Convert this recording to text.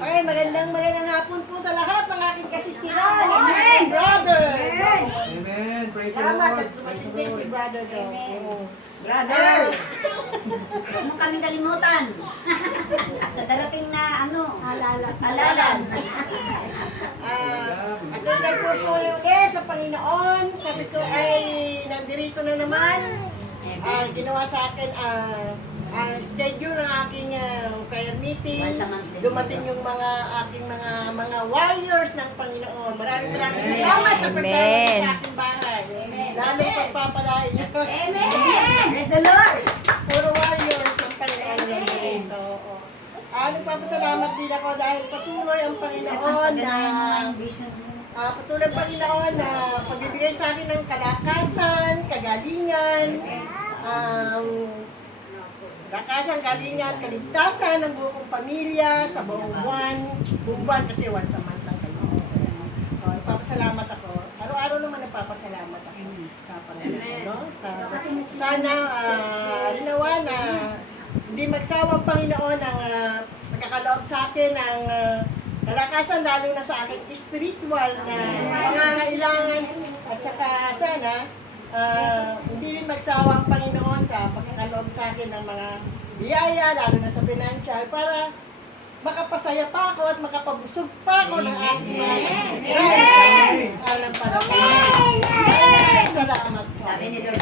Ay, magandang hapon po sa lahat ng aking kasistiran. Amen, brother. Amen. Praise the Tama, Lord. dumating din si brother daw. Oo. Brother! Huwag mo kaming kalimutan. Sa darating na halalan. At nung nagpupuli ulit sa Panginoon, sabi ko ay nandirito na naman. Ginawa sa akin schedule ng aking prayer meeting. Dumating yung aking mga warriors ng Panginoon. Maraming salamat sa pagdalaw sa aking bahay. Lalo pagpapalain niyo. Amen! Praise the Lord! Puro warriors ng Panginoon yan dito. Nagpapasalamat din ako dahil patuloy ang Panginoon na patuloy ang Panginoon na pagbibigay sa akin ng kalakasan, kagalingan, galingan, kaligtasan ng buong kong pamilya sa buong buwan kasi once a month lang kayo. Nagpapasalamat ako. Araw-araw naman nagpapasalamat ako sa Panginoon. No? Sana linawa na hindi magsawang Panginoon ang magkakaloob sa akin ng kalakasan, lalo na sa aking spiritual na pangangailangan, at saka sana hindi rin magsawang Panginoon sa pagkakaloob sa akin ng mga biyaya, lalo na sa financial, para makapasaya pa ako at makapabusog pa ako ng aking mga alam para salamat po. Sabi ni Lord,